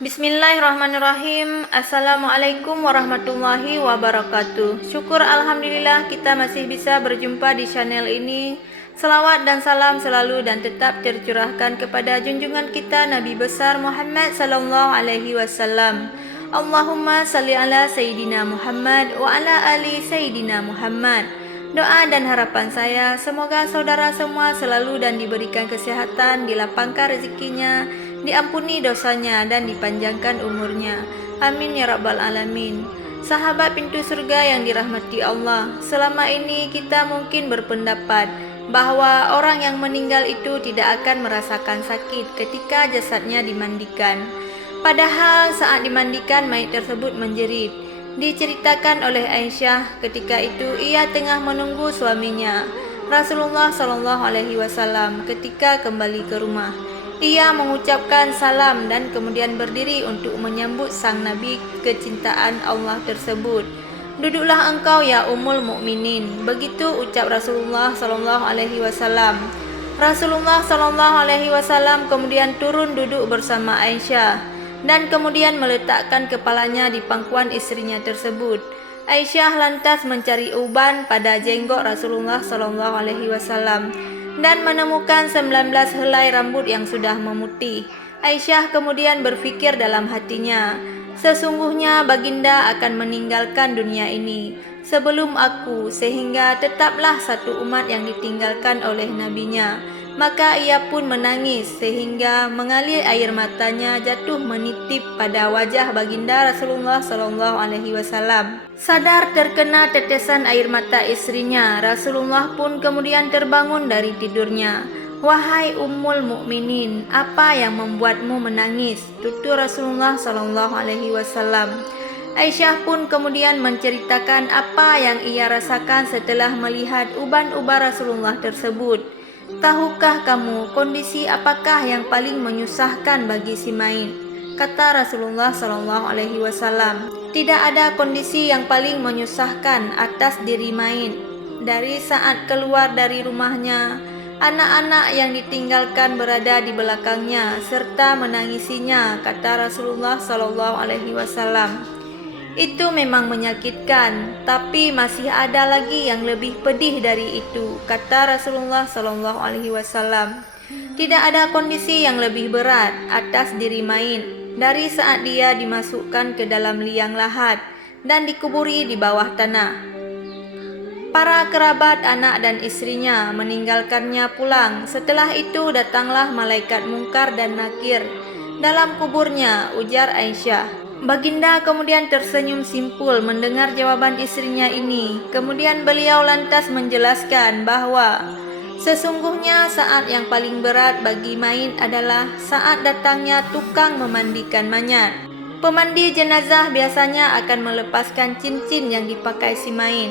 Bismillahirrahmanirrahim. Assalamualaikum warahmatullahi wabarakatuh. Syukur alhamdulillah kita masih bisa berjumpa di channel ini. Selawat dan salam selalu dan tetap tercurahkan kepada junjungan kita Nabi besar Muhammad sallallahu alaihi wasallam. Allahumma salli ala Sayyidina Muhammad wa ala ali Sayyidina Muhammad. Doa dan harapan saya semoga saudara semua selalu dan diberikan kesehatan, dilapangkan rezekinya, diampuni dosanya dan dipanjangkan umurnya. Amin ya rabbal alamin. Sahabat pintu surga yang dirahmati Allah, selama ini kita mungkin berpendapat bahwa orang yang meninggal itu tidak akan merasakan sakit ketika jasadnya dimandikan. Padahal saat dimandikan mayat tersebut menjerit. Diceritakan oleh Aisyah, ketika itu ia tengah menunggu suaminya Rasulullah Shallallahu Alaihi Wasallam ketika kembali ke rumah. Ia mengucapkan salam dan kemudian berdiri untuk menyambut sang Nabi kecintaan Allah tersebut. Duduklah engkau ya Ummul Mukminin. Begitu ucap Rasulullah Shallallahu Alaihi Wasallam. Rasulullah Shallallahu Alaihi Wasallam kemudian turun duduk bersama Aisyah dan kemudian meletakkan kepalanya di pangkuan istrinya tersebut. Aisyah lantas mencari uban pada jenggot Rasulullah Shallallahu Alaihi Wasallam dan menemukan 19 helai rambut yang sudah memutih. Aisyah kemudian berpikir dalam hatinya, sesungguhnya baginda akan meninggalkan dunia ini sebelum aku, sehingga tetaplah satu umat yang ditinggalkan oleh nabinya. Maka ia pun menangis sehingga mengalir air matanya jatuh menitip pada wajah baginda Rasulullah Shallallahu Alaihi Wasallam. Sadar terkena tetesan air mata istrinya, Rasulullah pun kemudian terbangun dari tidurnya. Wahai Ummul Mukminin, apa yang membuatmu menangis? Tutur Rasulullah Shallallahu Alaihi Wasallam. Aisyah pun kemudian menceritakan apa yang ia rasakan setelah melihat uban-uban Rasulullah tersebut. Tahukah kamu kondisi apakah yang paling menyusahkan bagi si Main? Kata Rasulullah Shallallahu Alaihi Wasallam, tidak ada kondisi yang paling menyusahkan atas diri Main dari saat keluar dari rumahnya. Anak-anak yang ditinggalkan berada di belakangnya serta menangisinya, kata Rasulullah Shallallahu Alaihi Wasallam. Itu memang menyakitkan, tapi masih ada lagi yang lebih pedih dari itu, kata Rasulullah Shallallahu Alaihi Wasallam. Tidak ada kondisi yang lebih berat atas diri Main dari saat dia dimasukkan ke dalam liang lahat dan dikuburi di bawah tanah. Para kerabat, anak dan istrinya meninggalkannya pulang. Setelah itu datanglah malaikat Mungkar dan Nakir dalam kuburnya, ujar Aisyah. Baginda kemudian tersenyum simpul mendengar jawaban istrinya ini. Kemudian beliau lantas menjelaskan bahwa sesungguhnya saat yang paling berat bagi Main adalah saat datangnya tukang memandikan mayat. Pemandi jenazah biasanya akan melepaskan cincin yang dipakai si Main,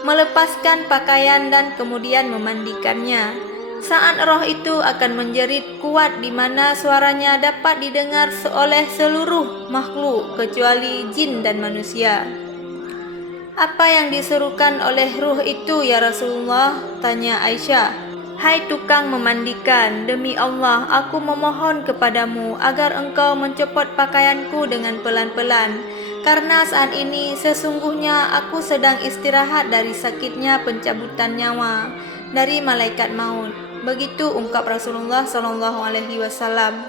melepaskan pakaian dan kemudian memandikannya. Saat roh itu akan menjerit kuat di mana suaranya dapat didengar oleh seluruh makhluk kecuali jin dan manusia. Apa yang diserukan oleh ruh itu ya Rasulullah? Tanya Aisyah. Hai tukang memandikan, demi Allah aku memohon kepadamu agar engkau mencopot pakaianku dengan pelan-pelan, karena saat ini sesungguhnya aku sedang istirahat dari sakitnya pencabutan nyawa dari malaikat maut. Begitu ungkap Rasulullah Shallallahu Alaihi Wasallam.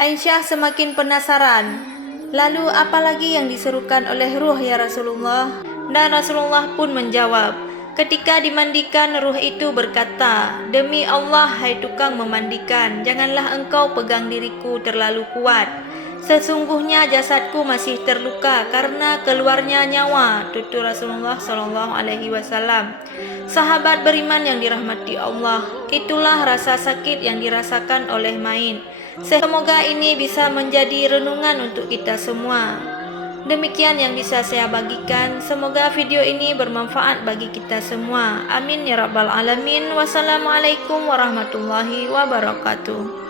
Aisyah semakin penasaran. Lalu apalagi yang diserukan oleh ruh ya Rasulullah? Dan Rasulullah pun menjawab. Ketika dimandikan, ruh itu berkata, demi Allah hai tukang memandikan, janganlah engkau pegang diriku terlalu kuat. Sesungguhnya jasadku masih terluka karena keluarnya nyawa, tutur Rasulullah Shallallahu Alaihi Wasallam. Sahabat beriman yang dirahmati Allah, itulah rasa sakit yang dirasakan oleh Main. Semoga ini bisa menjadi renungan untuk kita semua. Demikian yang bisa saya bagikan. Semoga video ini bermanfaat bagi kita semua. Amin ya rabbal alamin. Wassalamualaikum warahmatullahi wabarakatuh.